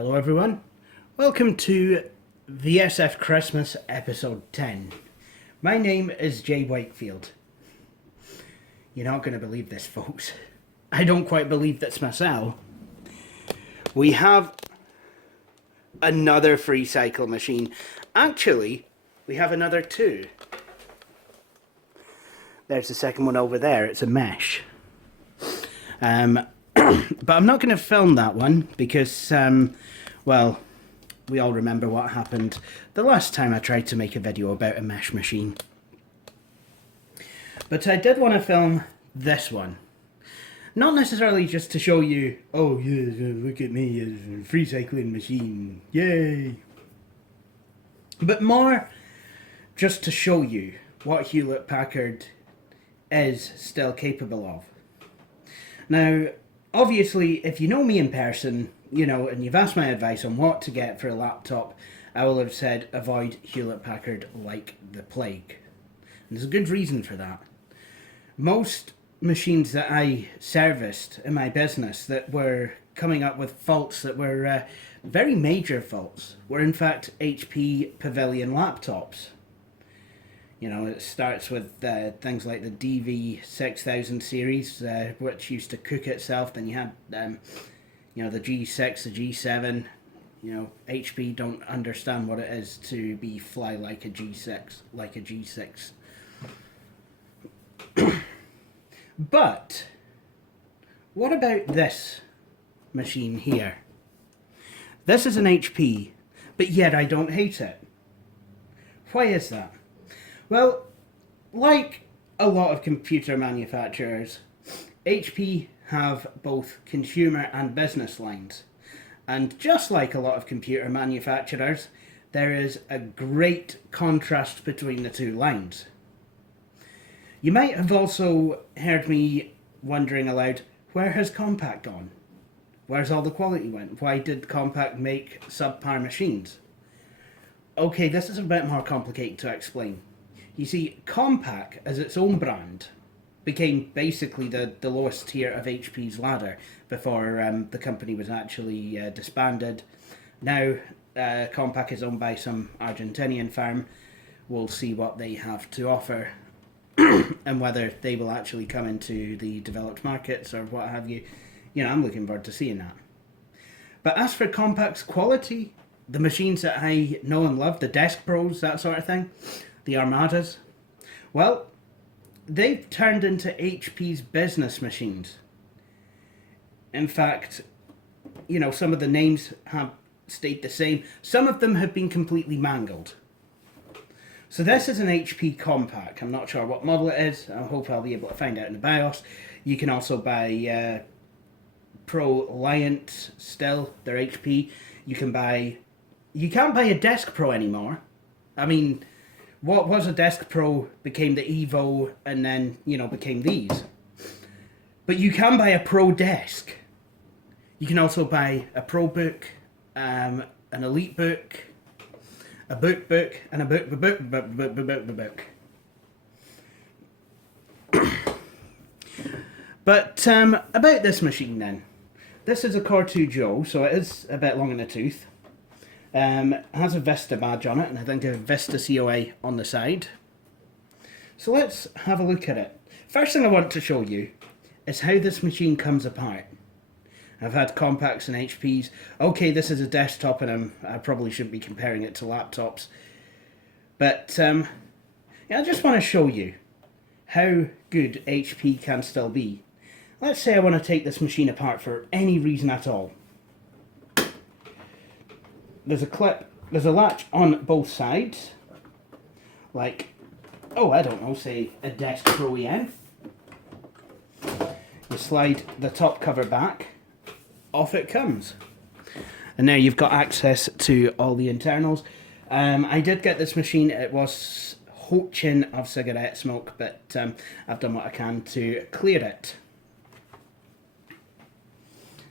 Hello everyone, welcome to VSF Christmas episode 10. My name is Jay Whitefield. You're not going to believe this, folks. I don't quite believe this myself. We have another Freecycle machine. Actually, we have another two. There's the second one over there, it's a mesh. But I'm not going to film that one because, well, we all remember what happened the last time I tried to make a video about a mesh machine. But I did want to film this one. Not necessarily just to show you, oh yeah, look at me, a Freecycling machine, yay! But more just to show you what Hewlett-Packard is still capable of. Now, obviously, if you know me in person, you know, and you've asked my advice on what to get for a laptop, I will have said avoid Hewlett-Packard like the plague. And there's a good reason for that. Most machines that I serviced in my business that were coming up with faults that were very major faults were in fact HP Pavilion laptops. You know, it starts with things like the dc7900 series, which used to cook itself. Then you had, you know, the G6, the G7. You know, HP don't understand what it is to be fly like a G6, like a G6. But what about this machine here? This is an HP, but yet I don't hate it. Why is that? Well, like a lot of computer manufacturers, HP have both consumer and business lines. And just like a lot of computer manufacturers, there is a great contrast between the two lines. You might have also heard me wondering aloud, where has Compaq gone? Where's all the quality went? Why did Compaq make subpar machines? Okay, this is a bit more complicated to explain. You see, Compaq, as its own brand, became basically the lowest tier of HP's ladder before the company was actually disbanded. Now, Compaq is owned by some Argentinian firm. We'll see what they have to offer and whether they will actually come into the developed markets or what have you. You know, I'm looking forward to seeing that. But as for Compaq's quality, the machines that I know and love, the Desk Pros, that sort of thing, the Armadas, well, they've turned into HP's business machines. In fact, you know, some of the names have stayed the same. Some of them have been completely mangled. So this is an HP Compaq. I'm not sure what model it is. I hope I'll be able to find out in the BIOS. You can also buy Pro Liant still. They're HP. You can't buy a Desk Pro anymore. I mean, what was a Desk Pro became the Evo and then, you know, became these. But you can buy a Pro Desk. You can also buy a Pro Book, an Elite Book, a book, and a book. But about this machine then. This is a Core 2 Joe, so it is a bit long in the tooth. It has a Vista badge on it, and I think a Vista COA on the side. So let's have a look at it. First thing I want to show you is how this machine comes apart. I've had Compaqs and HPs. Okay, this is a desktop, and I probably shouldn't be comparing it to laptops. But yeah, I just want to show you how good HP can still be. Let's say I want to take this machine apart for any reason at all. There's a clip, there's a latch on both sides, like, oh, I don't know, say a Desk Pro EN. You slide the top cover back, off it comes. And now you've got access to all the internals. I did get this machine, it was hoaching of cigarette smoke, but I've done what I can to clear it.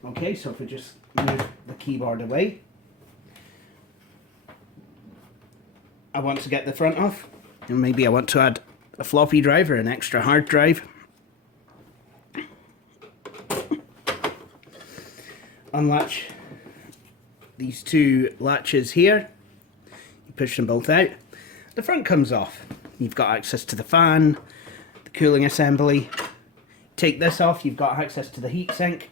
Okay, so if we just move the keyboard away. I want to get the front off, and maybe I want to add a floppy drive or an extra hard drive. Unlatch these two latches here. You push them both out. The front comes off. You've got access to the fan, the cooling assembly. Take this off, you've got access to the heatsink.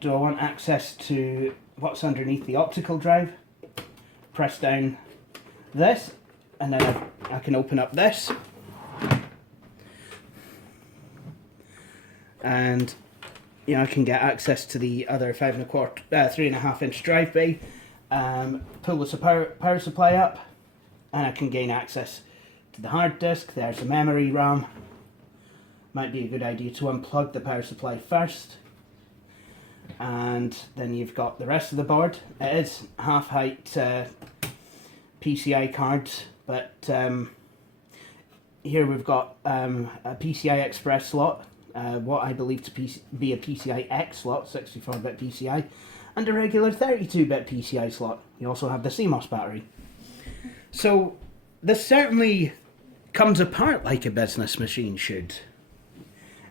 Do I want access to what's underneath the optical drive? Press down this, and then I can open up this. And you know, I can get access to the other 3.5 inch drive bay. Pull the power supply up, and I can gain access to the hard disk. There's the memory RAM. Might be a good idea to unplug the power supply first. And then you've got the rest of the board. It is half height PCI cards, but here we've got a PCI Express slot, what I believe to be a PCI X slot, 64-bit PCI, and a regular 32-bit PCI slot. You also have the CMOS battery. So this certainly comes apart like a business machine should.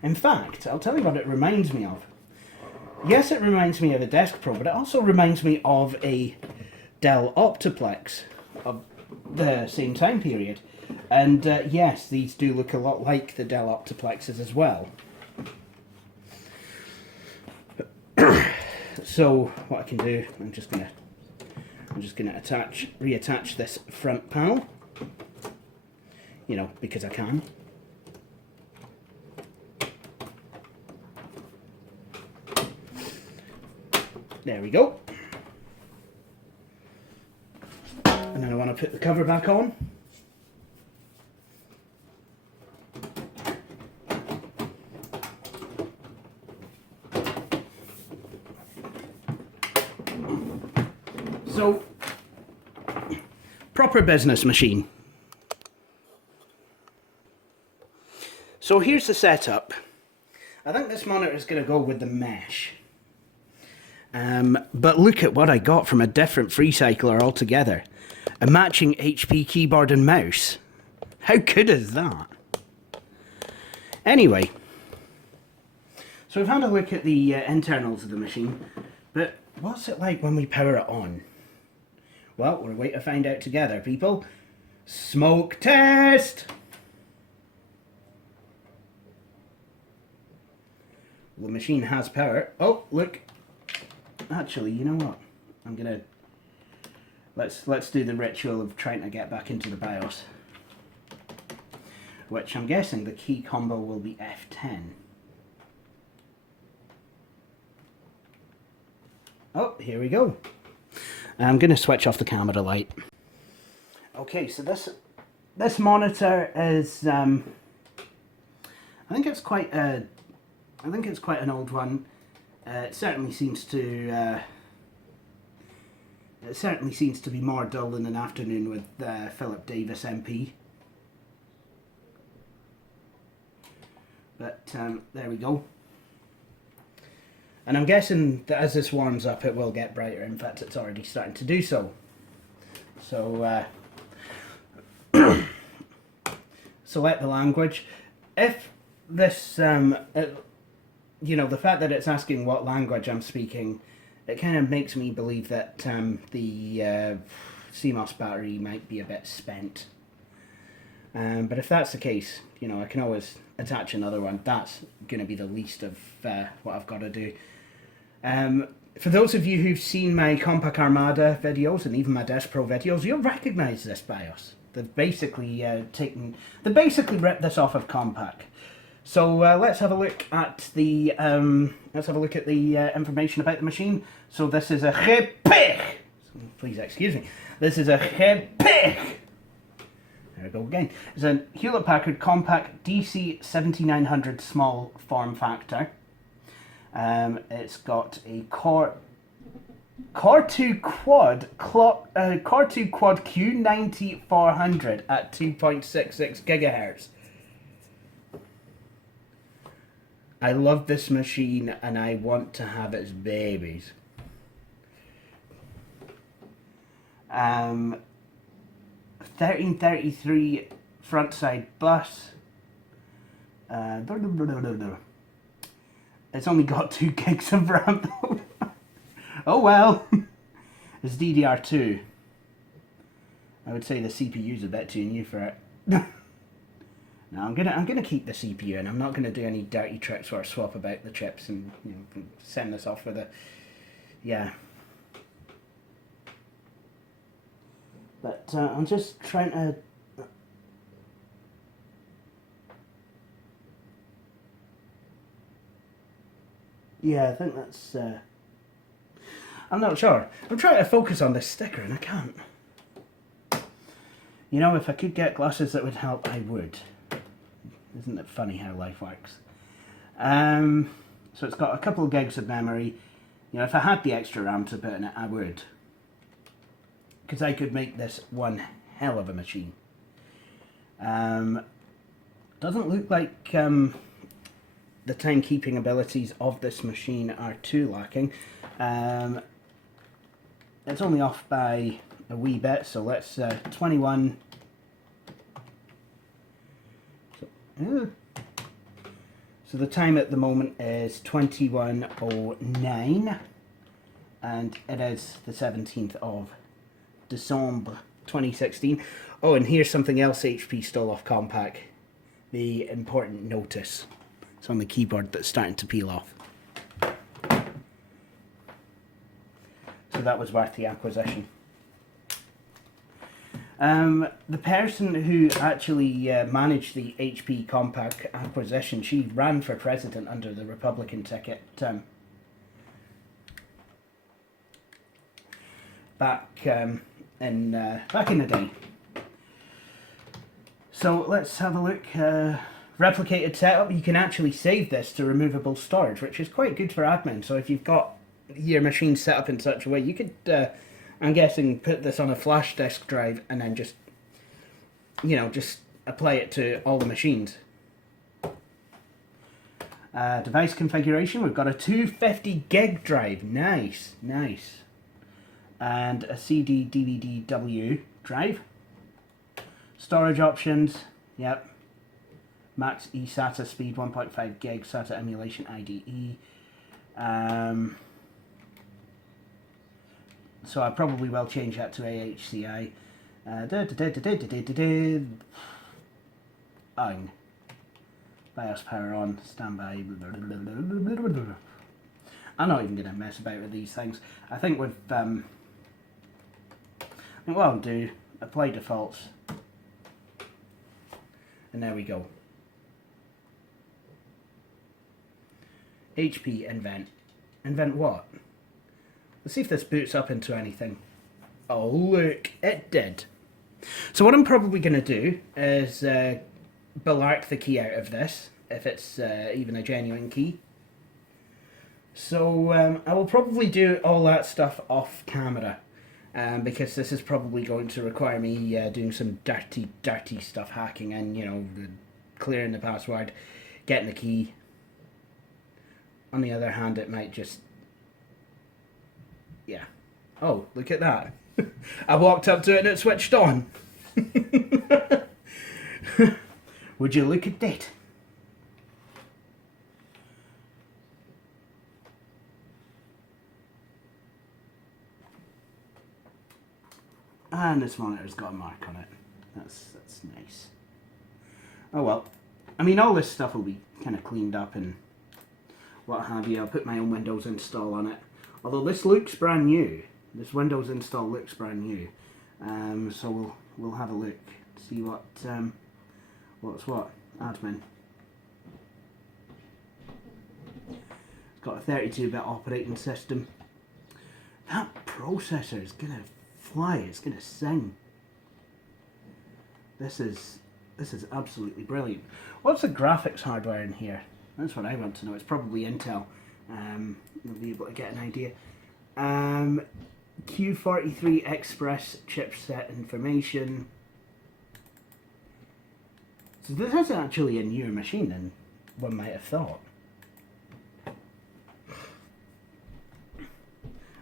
In fact, I'll tell you what it reminds me of. Yes, it reminds me of a Desk Pro, but it also reminds me of a Dell Optiplex of the same time period. And yes, these do look a lot like the Dell Optiplexes as well. So what I can do, I'm just gonna reattach this front panel. You know, because I can. There we go. And then I want to put the cover back on. So, proper business machine. So here's the setup. I think this monitor is going to go with the mesh. But look at what I got from a different Freecycler altogether. A matching HP keyboard and mouse. How good is that? Anyway, so we've had a look at the internals of the machine, but what's it like when we power it on? Well, we're waiting to find out together, people. Smoke test! The machine has power. Oh, look. Actually, you know what? I'm gonna let's do the ritual of trying to get back into the BIOS, which I'm guessing the key combo will be F10. Oh, here we go. I'm gonna switch off the camera light. Okay, so this monitor is I think it's quite an old one. It certainly seems to be more dull in an afternoon with Philip Davis MP. But there we go. And I'm guessing that as this warms up, it will get brighter. In fact, it's already starting to do so. So select the language. If this you know, the fact that it's asking what language I'm speaking, it kind of makes me believe that the CMOS battery might be a bit spent. But if that's the case, you know, I can always attach another one. That's going to be the least of what I've got to do. For those of you who've seen my Compaq Armada videos and even my Desk Pro videos, you'll recognise this BIOS. They've basically ripped this off of Compaq. So let's have a look at the information about the machine. So this is a HP. Please excuse me. This is a HP. There we go again. It's a Hewlett-Packard Compaq dc7900 small form factor. It's got a Core 2 Quad Q9400 at 2.66 gigahertz. I love this machine and I want to have its babies. 1333 front side bus. It's only got 2 gigs of RAM though. Oh well. It's DDR2. I would say the CPU's a bit too new for it. No, I'm gonna keep the CPU, and I'm not gonna do any dirty tricks where I swap about the chips and, you know, send this off with a, yeah. But I'm just trying to. Yeah, I think that's. I'm not sure. I'm trying to focus on this sticker and I can't. You know, if I could get glasses that would help, I would. Isn't it funny how life works? So it's got a couple of gigs of memory. You know, if I had the extra RAM to put in it, I would. Because I could make this one hell of a machine. Doesn't look like the timekeeping abilities of this machine are too lacking. It's only off by a wee bit, so let's 21. So the time at the moment is 21:09, and it is the 17th of December 2016. Oh, and here's something else HP stole off Compaq. The important notice. It's on the keyboard that's starting to peel off. So that was worth the acquisition. The person who actually managed the HP Compaq acquisition, she ran for president under the Republican ticket back in the day. So let's have a look. Replicated setup. You can actually save this to removable storage, which is quite good for admin. So if you've got your machine set up in such a way, you could, I'm guessing, put this on a flash disk drive and then just, you know, just apply it to all the machines. Device configuration, we've got a 250 gig drive, nice, nice. And a CD, DVD, W drive. Storage options, yep. Max eSATA speed, 1.5 gig, SATA emulation IDE. So I probably will change that to AHCI. On. BIOS power on, standby. I'm not even going to mess about with these things. I think with I think what I'll do, apply defaults. And there we go. HP invent. Invent what? Let's see if this boots up into anything. Oh look, it did. So what I'm probably going to do is Ballark the key out of this, if it's even a genuine key. So I will probably do all that stuff off camera, because this is probably going to require me doing some dirty stuff, hacking in, you know, clearing the password, getting the key. On the other hand, it might just, yeah. Oh, look at that. I walked up to it and it switched on. Would you look at that? And this monitor's got a mark on it. That's nice. Oh well. I mean, all this stuff will be kind of cleaned up and what have you. I'll put my own Windows install on it. Although this looks brand new. This Windows install looks brand new. So we'll have a look. See what what's what. Admin. It's got a 32-bit operating system. That processor is gonna fly. It's gonna sing. This is absolutely brilliant. What's the graphics hardware in here? That's what I want to know. It's probably Intel. You'll be able to get an idea. Q43 Express chipset information. So this is actually a newer machine than one might have thought.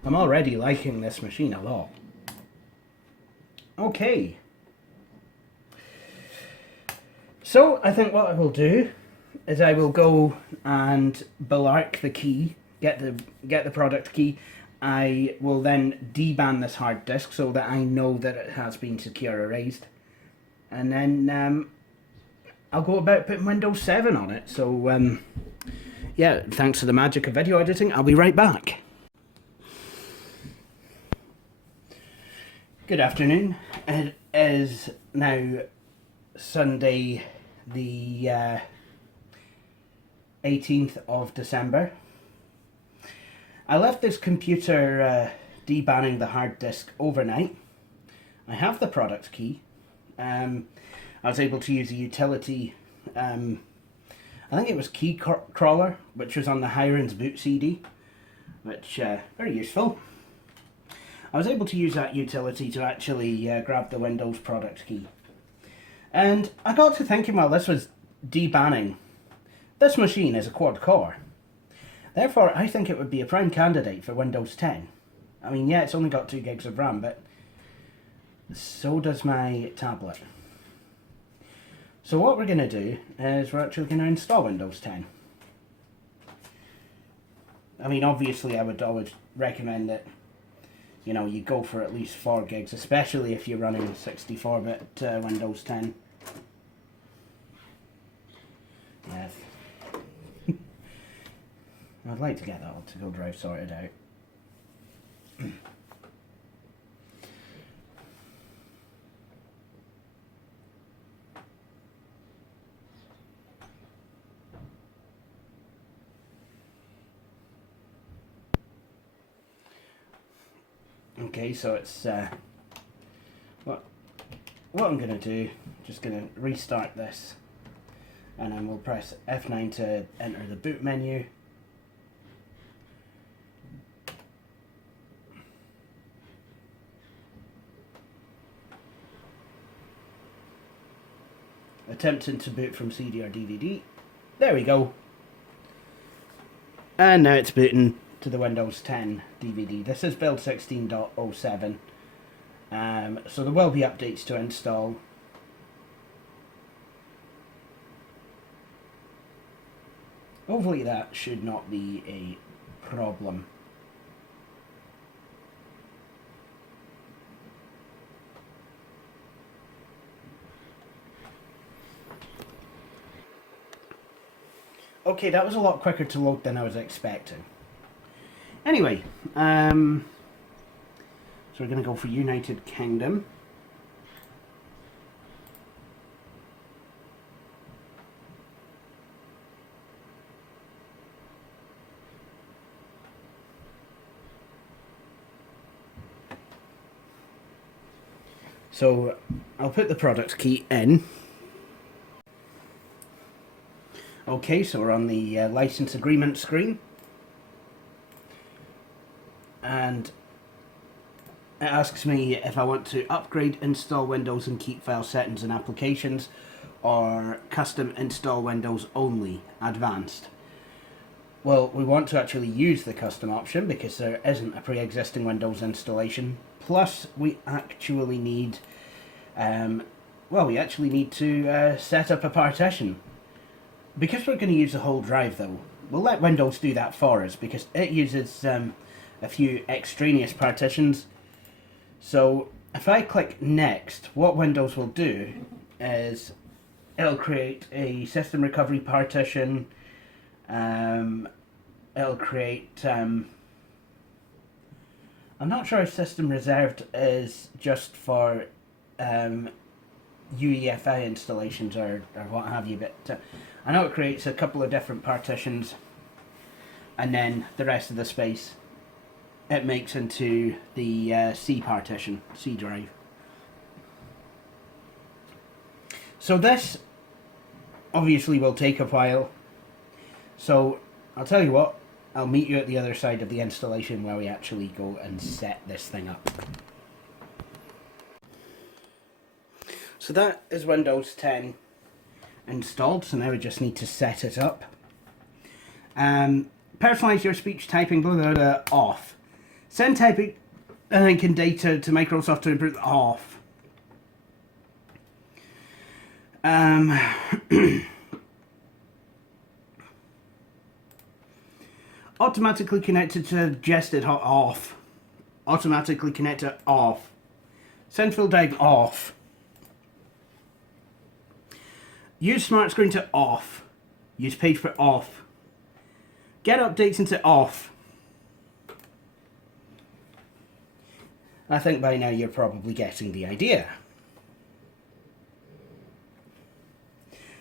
I'm already liking this machine a lot. Okay. So I think what I will do is I will go and Belark the key, get the product key. I will then deban this hard disk so that I know that it has been secure erased, and then I'll go about putting Windows 7 on it. So yeah, thanks to the magic of video editing, I'll be right back. Good afternoon. It is now Sunday the 18th of December. I left this computer debanning the hard disk overnight. I have the product key. I was able to use a utility, I think it was Key Crawler, which was on the Hiren's boot CD, which very useful. I was able to use that utility to actually grab the Windows product key. And I got to thinking while this was debanning, this machine is a quad core. Therefore, I think it would be a prime candidate for Windows 10. I mean, yeah, it's only got 2 gigs of RAM, but so does my tablet. So what we're going to do is we're actually going to install Windows 10. I mean, obviously I would always recommend that, you know, you go for at least 4 gigs, especially if you're running 64-bit Windows 10. Yes. I'd like to get that optical drive sorted out. Okay, so it's what I'm going to do, just going to restart this, and then we'll press F9 to enter the boot menu. Attempting to boot from CD or DVD. There we go. And now it's booting to the Windows 10 DVD. This is build 16.07. So there will be updates to install. Hopefully that should not be a problem. Okay, that was a lot quicker to load than I was expecting. Anyway, so we're going to go for United Kingdom. So I'll put the product key in. Okay, so we're on the license agreement screen, and it asks me if I want to upgrade, install Windows and keep file settings and applications, or custom install Windows only, advanced. Well, we want to actually use the custom option because there isn't a pre-existing Windows installation. Plus, we actually need, to set up a partition. Because we're going to use the whole drive though, we'll let Windows do that for us because it uses a few extraneous partitions. So if I click next, what Windows will do is it'll create a system recovery partition. It'll create, I'm not sure if system reserved is just for UEFI installations or what have you, but I know it creates a couple of different partitions, and then the rest of the space it makes into the C partition, C drive. So this obviously will take a while, so I'll tell you what, I'll meet you at the other side of the installation where we actually go and set this thing up. So that is Windows 10 installed, so now we just need to set it up. Personalize your speech typing, blah, blah, blah, off. Send typing and linking data to Microsoft to improve, off. Automatically connected to suggested off. Automatically connected off. Central drive off. Use smart screen to off. Use page for off. Get updates into off. I think by now you're probably getting the idea.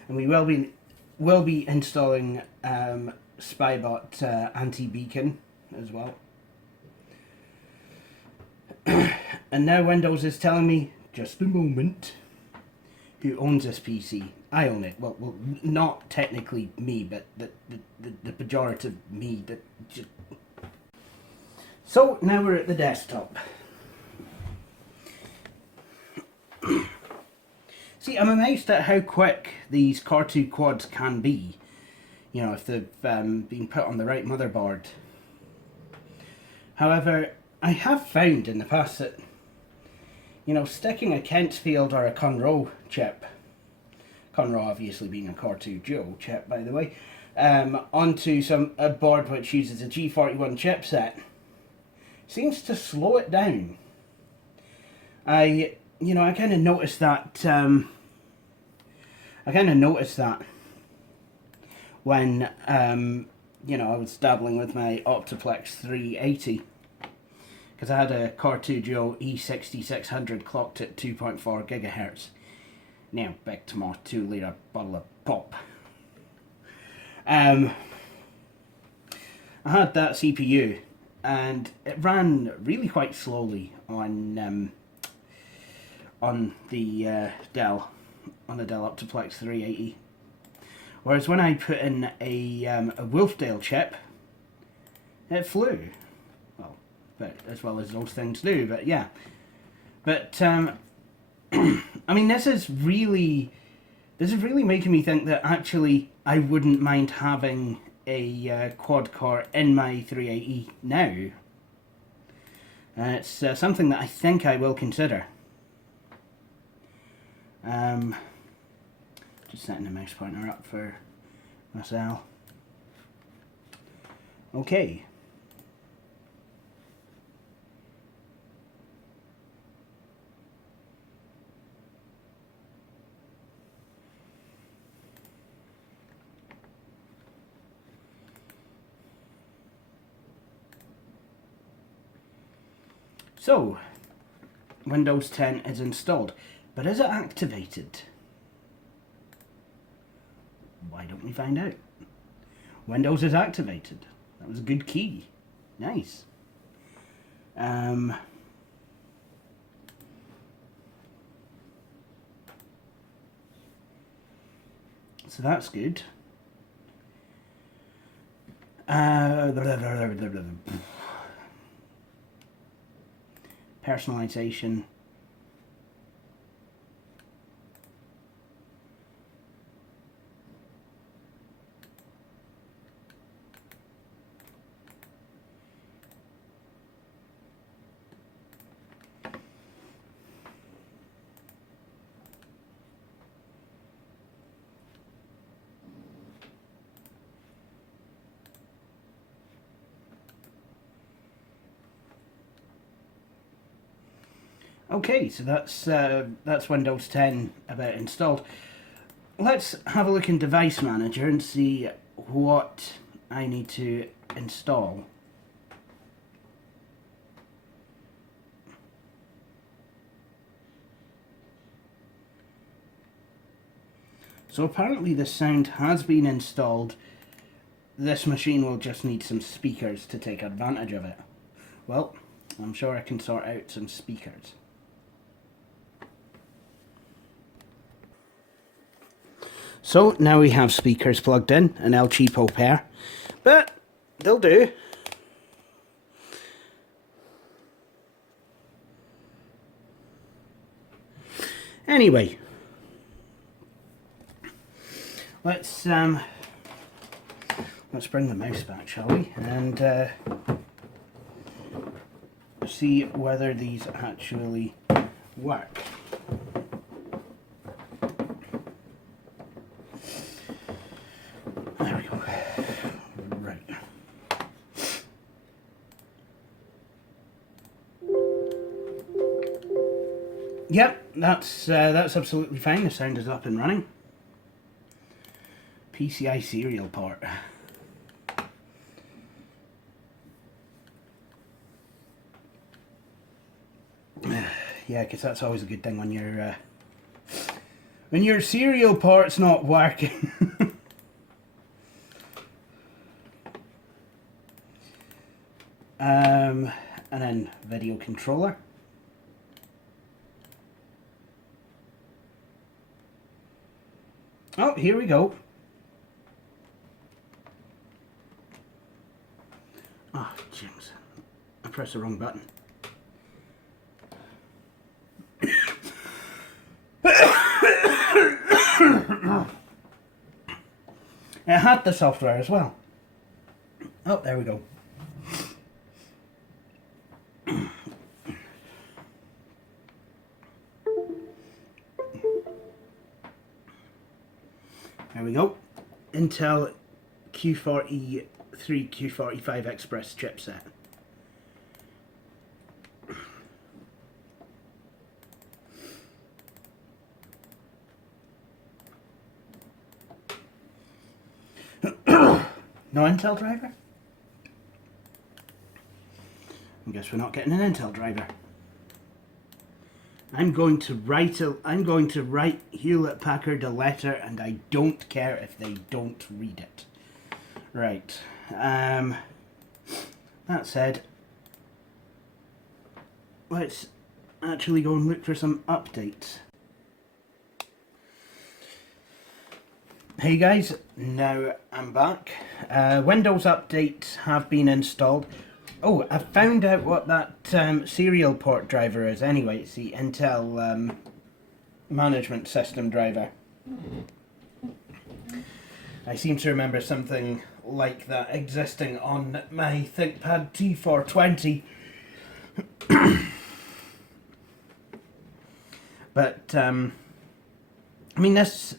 And we will be installing Spybot anti-beacon as well. And now Windows is telling me, just a moment, who owns this PC. I own it. Well, not technically me, but the pejorative me. So now we're at the desktop. See, I'm amazed at how quick these Core 2 quads can be. You know, if they've been put on the right motherboard. However, I have found in the past that, you know, sticking a Kentfield or a Conroe chip, Conroe obviously being a Core 2 Duo chip, by the way, onto a board which uses a G41 chipset, seems to slow it down. I kind of noticed that. When you know, I was dabbling with my Optiplex 380, because I had a Core 2 Duo E6600 clocked at 2.4 gigahertz. Now back to my 2 litre bottle of pop. I had that CPU, and it ran really quite slowly on the Dell Optiplex 380. Whereas when I put in a Wolfdale chip, it flew. Well, but as well as those things do. But yeah, but I mean, this is really making me think that actually I wouldn't mind having a quad core in my 380 now. It's something that I think I will consider. Just setting the mouse pointer up for myself. Okay. So, Windows 10 is installed, but is it activated? Why don't we find out? Windows is activated. That was a good key. Nice. So that's good. Personalization. Okay, so that's Windows 10 about installed. Let's have a look in Device Manager and see what I need to install. So apparently the sound has been installed. This machine will just need some speakers to take advantage of it. Well, I'm sure I can sort out some speakers. So now we have speakers plugged in, an El Cheapo pair, but they'll do. Anyway, let's bring the mouse back, shall we, and see whether these actually work. Yep, that's absolutely fine. The sound is up and running. PCI serial port. Yeah, because that's always a good thing when your serial port's not working. And then video controller. Oh, here we go. Oh, jeez. I pressed the wrong button. It had the software as well. Oh, there we go. There we go. Intel Q43, Q45 Express chipset. No Intel driver? I guess we're not getting an Intel driver. I'm going to write Hewlett-Packard a letter, and I don't care if they don't read it. Right. That said, let's actually go and look for some updates. Hey guys, now I'm back. Windows updates have been installed. Oh, I found out what that serial port driver is anyway. It's the Intel management system driver. I seem to remember something like that existing on my ThinkPad T420. But, I mean, this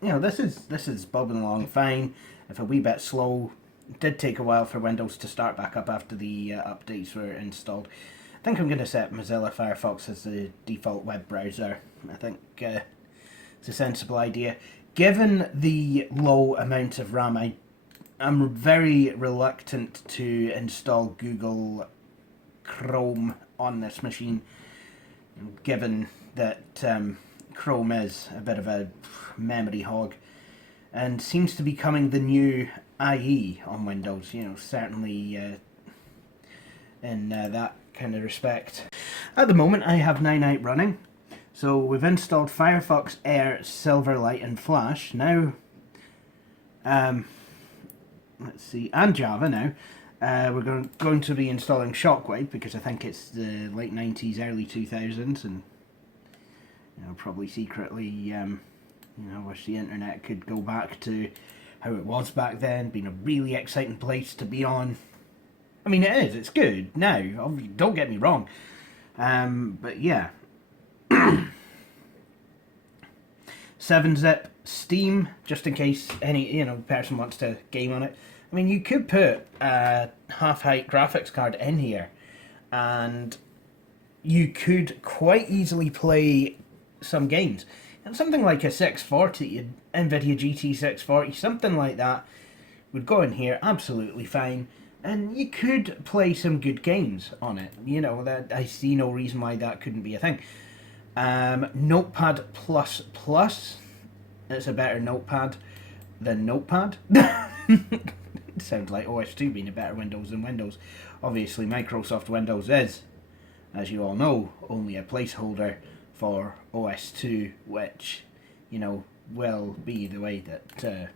is bobbing along fine. If a wee bit slow. It did take a while for Windows to start back up after the updates were installed. I think I'm going to set Mozilla Firefox as the default web browser. I think it's a sensible idea. Given the low amount of RAM, I'm very reluctant to install Google Chrome on this machine, given that Chrome is a bit of a memory hog and seems to be becoming the new IE on Windows, certainly in that kind of respect. At the moment I have 9.8 running, so we've installed Firefox, Air, Silverlight and Flash. Now, let's see, and Java now. We're going to be installing Shockwave because I think it's the late 90s, early 2000s, and probably secretly, wish the internet could go back to how it was back then, being a really exciting place to be on. I mean, it is, it's good now, don't get me wrong. But yeah. 7-zip, Steam, just in case any, person wants to game on it. I mean, you could put a half-height graphics card in here, and you could quite easily play some games. And something like a 640, NVIDIA GT 640, something like that would go in here absolutely fine, and you could play some good games on it. That I see no reason why that couldn't be a thing. Notepad++, it's a better notepad than Notepad. It sounds like OS2 being a better Windows than Windows. Obviously, Microsoft Windows is, as you all know, only a placeholder for OS2, which, will be the way that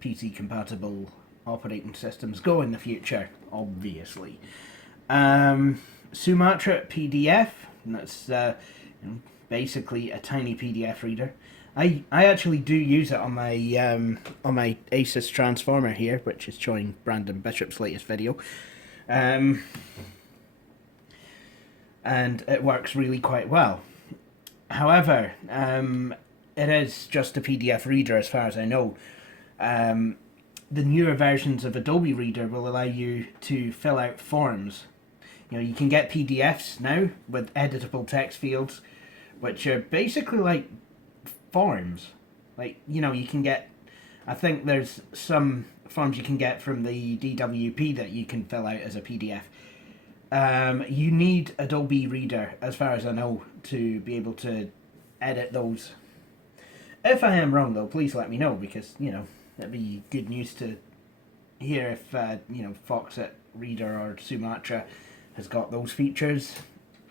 PC compatible operating systems go in the future, obviously. Sumatra Pdf, and that's basically a tiny PDF reader. I actually do use it on my Asus transformer here, which is showing Brandon Bishop's latest video. And it works really quite well. However, it is just a PDF reader as far as I know. The newer versions of Adobe Reader will allow you to fill out forms. You can get PDFs now with editable text fields, which are basically like forms. Like, you know, you can get, I think there's some forms you can get from the DWP that you can fill out as a PDF. You need Adobe Reader, as far as I know, to be able to edit those. If I am wrong, though, please let me know, because, you know, that'd be good news to hear if, you know, Foxit Reader or Sumatra has got those features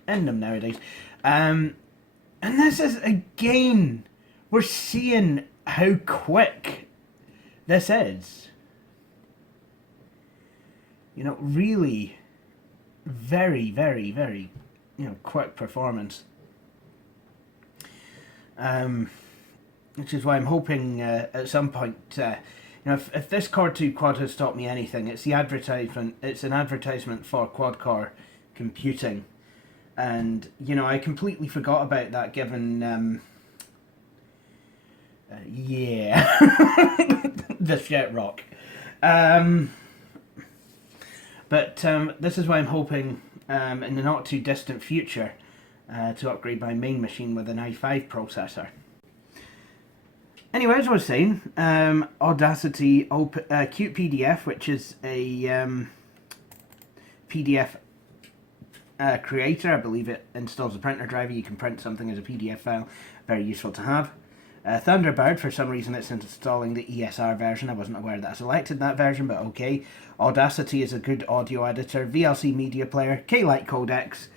in them nowadays. And this is, again, we're seeing how quick this is. You know, really very, very, very, you know, quick performance. Which is why I'm hoping at some point, you know, if this Core 2 Quad has taught me anything, it's the advertisement. It's an advertisement for quad-core computing, and you know, I completely forgot about that. Given, yeah, the shit rock. But this is why I'm hoping in the not too distant future to upgrade my main machine with an i5 processor. Anyway, as I was saying, Audacity Qt PDF, which is a PDF creator. I believe it installs a printer driver. You can print something as a PDF file. Very useful to have. Thunderbird, for some reason it's installing the ESR version. I wasn't aware that I selected that version, but okay. Audacity is a good audio editor. VLC media player. K-Lite codecs.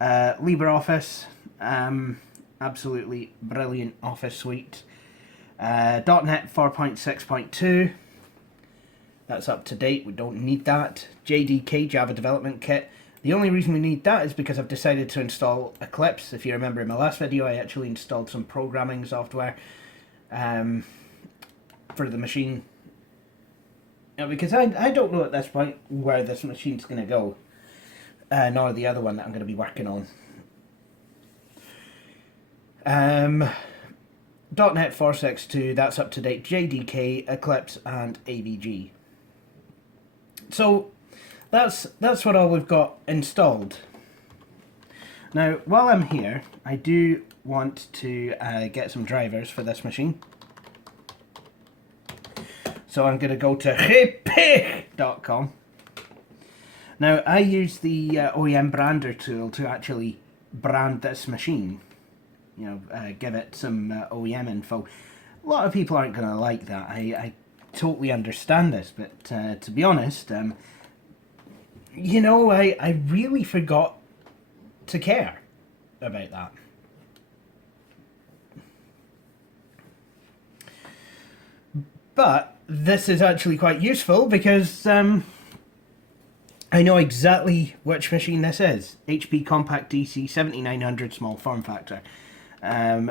LibreOffice. Absolutely brilliant office suite. .NET 4.6.2. That's up to date. We don't need that. JDK, Java Development Kit. The only reason we need that is because I've decided to install Eclipse. If you remember in my last video, I actually installed some programming software for the machine. Because I don't know at this point where this machine's going to go. Nor the other one that I'm going to be working on. .NET 4.6.2, that's up to date. JDK, Eclipse, and AVG. So that's what all we've got installed. Now, while I'm here, I do want to get some drivers for this machine. So I'm going to go to HP.com. Now, I use the OEM brander tool to actually brand this machine. You know, give it some OEM info. A lot of people aren't going to like that. I totally understand this, but to be honest, you know, I really forgot to care about that. But this is actually quite useful because I know exactly which machine this is. HP Compaq dc7900 small form factor.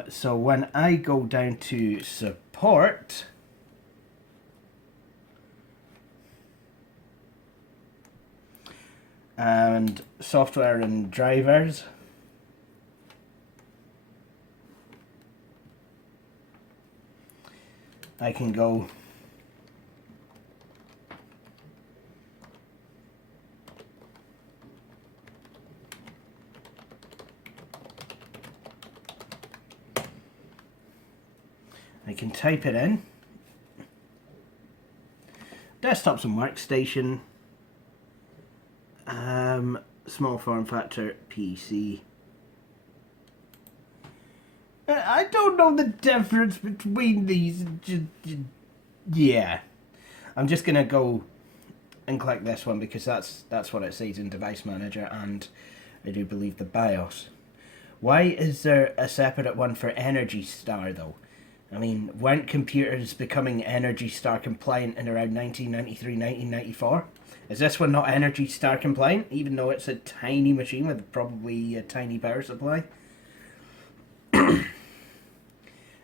So when I go down to support, and software and drivers, I can go type it in. Desktops and workstation. Small form factor PC. I don't know the difference between these. Yeah. I'm just gonna go and click this one because that's what it says in Device Manager, and I do believe the BIOS. Why is there a separate one for Energy Star though? I mean, weren't computers becoming Energy Star compliant in around 1993, 1994? Is this one not Energy Star compliant, even though it's a tiny machine with probably a tiny power supply?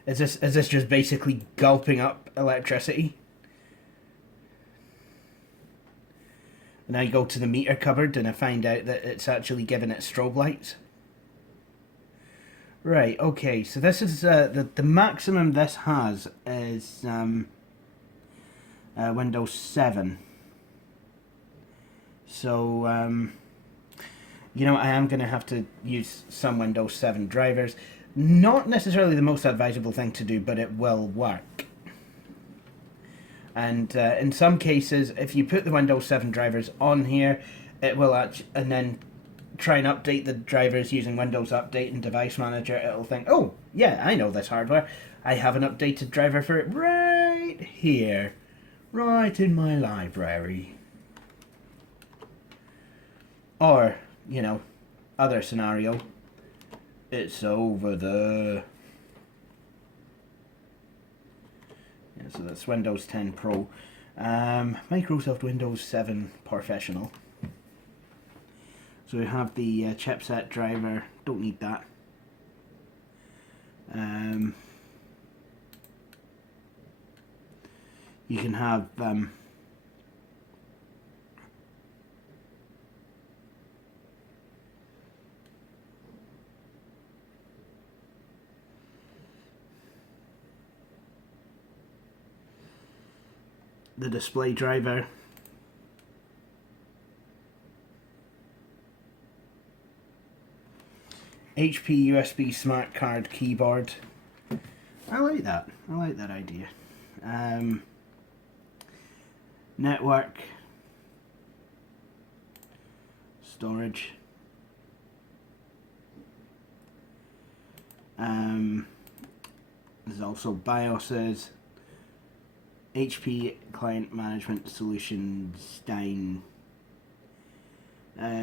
Is this just basically gulping up electricity? And I go to the meter cupboard and I find out that it's actually giving it strobe lights. Right, okay, so this is, the maximum this has is Windows 7. So, you know, I am going to have to use some Windows 7 drivers. Not necessarily the most advisable thing to do, but it will work. And in some cases, if you put the Windows 7 drivers on here, it will and then try and update the drivers using Windows Update and Device Manager, it'll think, oh, yeah, I know this hardware. I have an updated driver for it right here, right in my library. Or, you know, other scenario, it's over there. Yeah, so that's Windows 10 Pro. Microsoft Windows 7 Professional. So we have the chipset driver, don't need that. You can have the display driver. HP USB smart card keyboard. I like that. I like that idea. Network. Storage. There's also BIOSes. HP Client Management Solutions.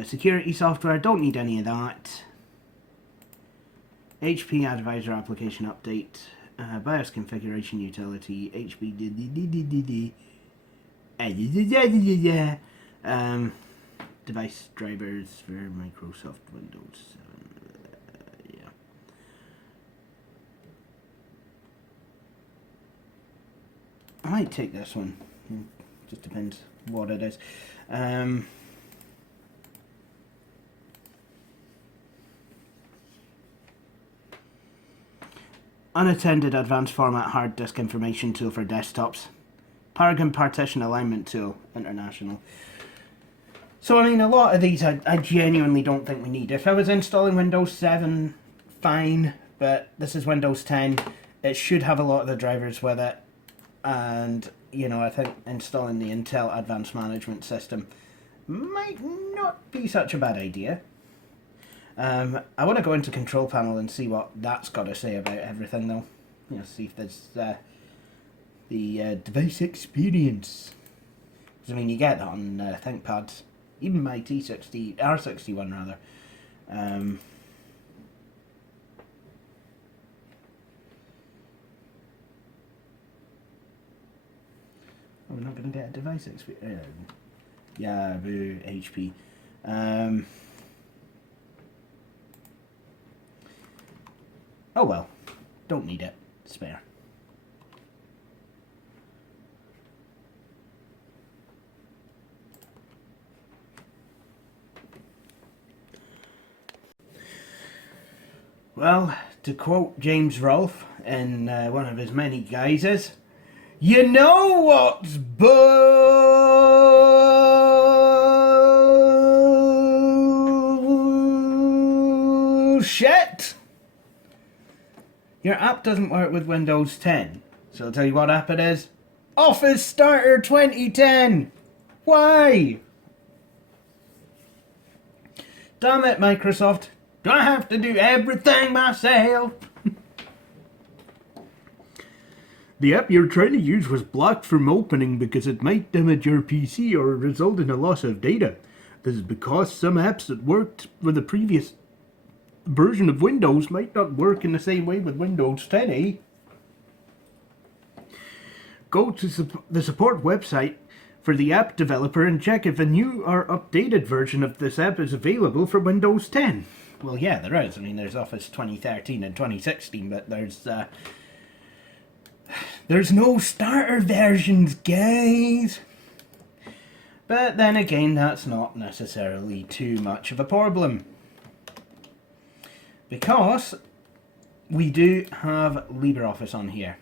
Security software. Don't need any of that. HP Advisor Application Update, BIOS Configuration Utility, HP device drivers for Microsoft Windows 7. Yeah. I might take this one. Just depends what it is. Unattended Advanced Format Hard Disk Information Tool for Desktops. Paragon Partition Alignment Tool, International. So, I mean, a lot of these I genuinely don't think we need. If I was installing Windows 7, fine, but this is Windows 10. It should have a lot of the drivers with it. And, you know, I think installing the Intel Advanced Management System might not be such a bad idea. I want to go into Control Panel and see what that's got to say about everything, though. You know, see if there's the device experience. Because, I mean, you get that on ThinkPads. Even my R61 rather. Oh, we're not going to get a device experience. Yeah, boo, HP. Oh well, don't need it. Spare. Well, to quote James Rolfe in one of his many guises, you know what's bullshit? Your app doesn't work with Windows 10. So I'll tell you what app it is. Office Starter 2010! Why? Damn it, Microsoft. Do I have to do everything myself? The app you're trying to use was blocked from opening because it might damage your PC or result in a loss of data. This is because some apps that worked with the previous version of Windows might not work in the same way with Windows 10, eh? Go to the support website for the app developer and check if a new or updated version of this app is available for Windows 10. Well, yeah, there is. I mean, there's Office 2013 and 2016, but there's no starter versions, guys. But then again, that's not necessarily too much of a problem. Because we do have LibreOffice on here.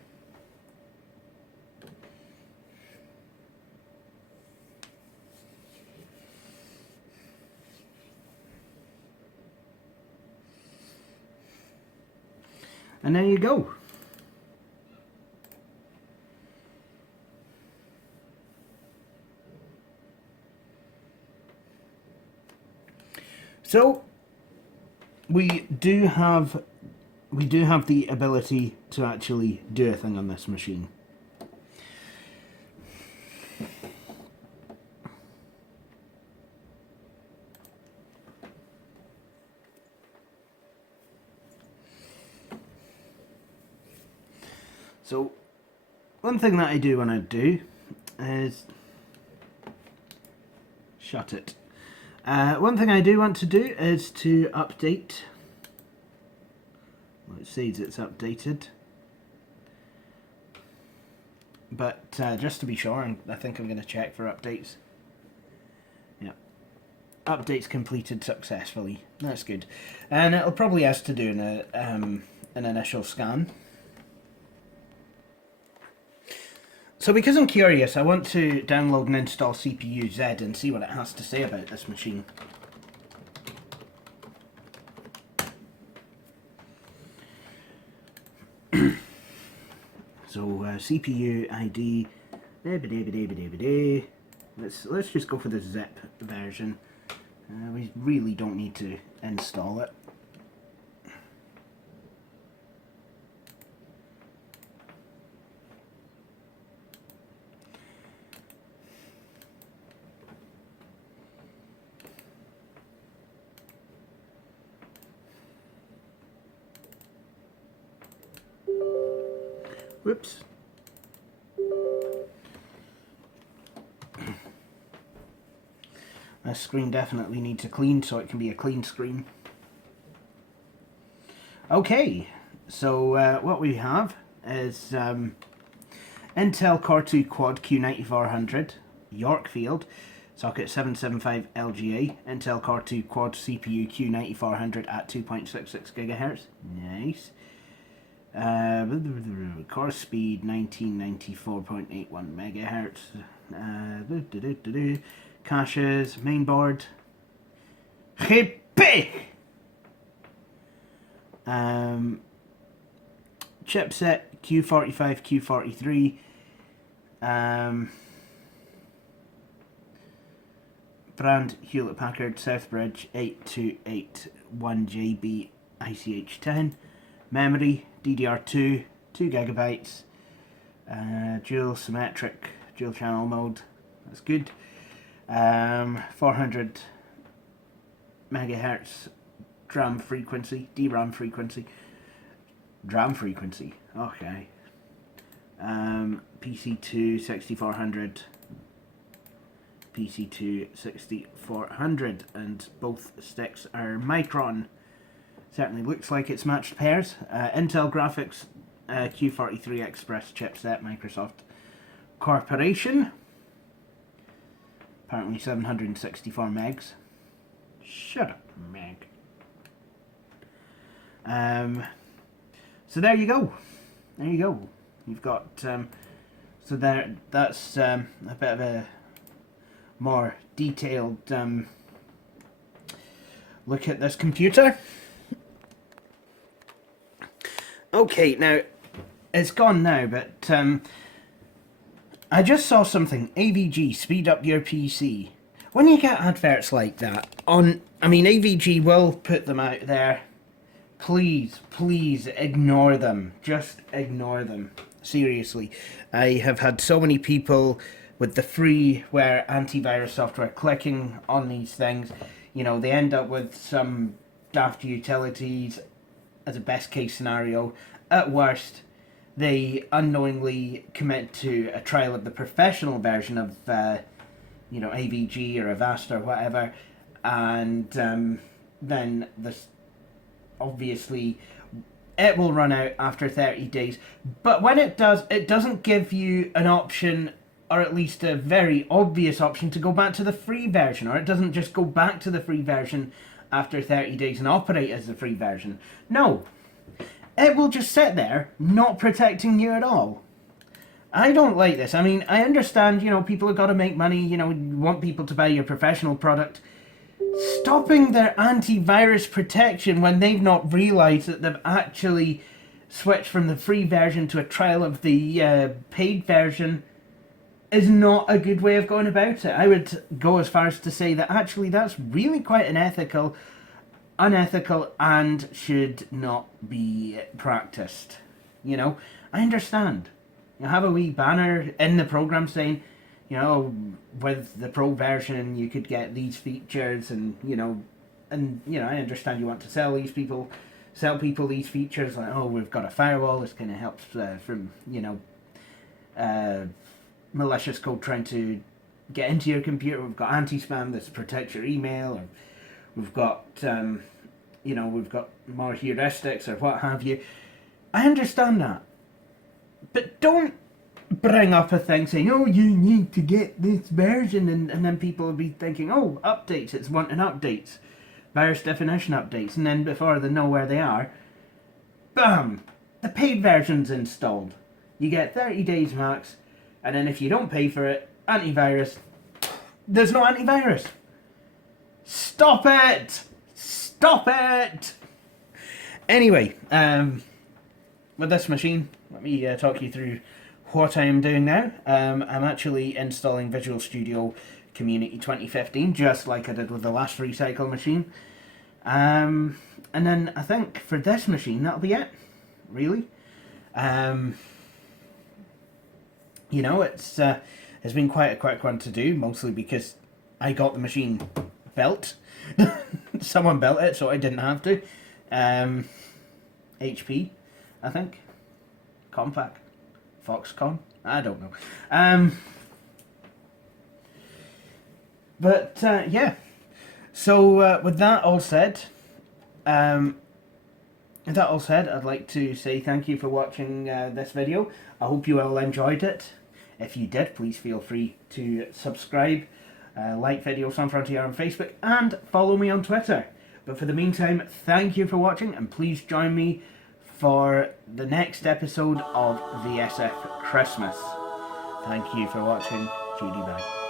And there you go. So we do have the ability to actually do a thing on this machine. So one thing that I do want to do is shut it. One thing I do want to do is to update. Well, it says it's updated, but just to be sure, I think I'm going to check for updates. Yeah, updates completed successfully. That's good, and it'll probably ask to do an initial scan. So because I'm curious, I want to download and install CPU-Z and see what it has to say about this machine. So CPU ID, let's just go for the zip version. We really don't need to install it. Whoops. This screen definitely needs a clean, so it can be a clean screen. Okay, so what we have is Intel Core 2 Quad Q9400, Yorkfield, socket 775 LGA, Intel Core 2 Quad CPU Q9400 at 2.66 GHz. Nice. Core speed 1994.81 megahertz. Caches, mainboard. HP. Chipset Q45, Q43. Brand Hewlett-Packard Southbridge 8281JB ICH10. Memory DDR2, 2 gigabytes, dual symmetric, dual channel mode, that's good. 400 megahertz DRAM frequency, okay. PC2 6400, PC2 6400, and both sticks are Micron. Certainly looks like it's matched pairs. Intel Graphics Q43 Express chipset, Microsoft Corporation. Apparently 764 megs. Shut up, meg. So there you go. There you go. You've got so there. That's a bit of a more detailed look at this computer. Okay, now, it's gone now, but I just saw something. AVG, speed up your PC. When you get adverts like that, AVG will put them out there. Please, please ignore them. Just ignore them. Seriously. I have had so many people with the freeware antivirus software clicking on these things. You know, they end up with some daft utilities as a best case scenario. At worst, they unknowingly commit to a trial of the professional version of, AVG or Avast or whatever, and then this, obviously, it will run out after 30 days. But when it does, it doesn't give you an option, or at least a very obvious option, to go back to the free version, or it doesn't just go back to the free version after 30 days and operate as the free version. No. It will just sit there, not protecting you at all. I don't like this. I mean, I understand, people have got to make money, you want people to buy your professional product. Stopping their antivirus protection when they've not realised that they've actually switch from the free version to a trial of the paid version is not a good way of going about it. I would go as far as to say that actually that's really quite unethical, and should not be practiced. You know, I understand. You have a wee banner in the program saying, you know, with the pro version you could get these features, and you know, I understand you want to sell people these features, like, oh, we've got a firewall, this kind of helps from, you know, malicious code trying to get into your computer. We've got anti-spam, this protects your email, or we've got, you know, we've got more heuristics or what have you. I understand that. But don't bring up a thing saying, oh, you need to get this version, and then people will be thinking, oh, updates, it's wanting updates. Virus definition updates, and then before they know where they are, bam! The paid version's installed. You get 30 days max, and then if you don't pay for it, antivirus, there's no antivirus. Stop it! Stop it! Anyway, with this machine, let me talk you through what I am doing now. I'm actually installing Visual Studio Community 2015, just like I did with the last Freecycle machine. And then I think for this machine, that'll be it, really. You know, it's been quite a quick one to do, mostly because I got the machine built. Someone built it, so I didn't have to. HP, I think. Compaq. Foxconn. I don't know. But yeah. So with that all said, I'd like to say thank you for watching this video. I hope you all enjoyed it. If you did, please feel free to subscribe, like Video Sun Frontier on Facebook, and follow me on Twitter. But for the meantime, thank you for watching, and please join me for the next episode of VSF Christmas. Thank you for watching. Judy bye.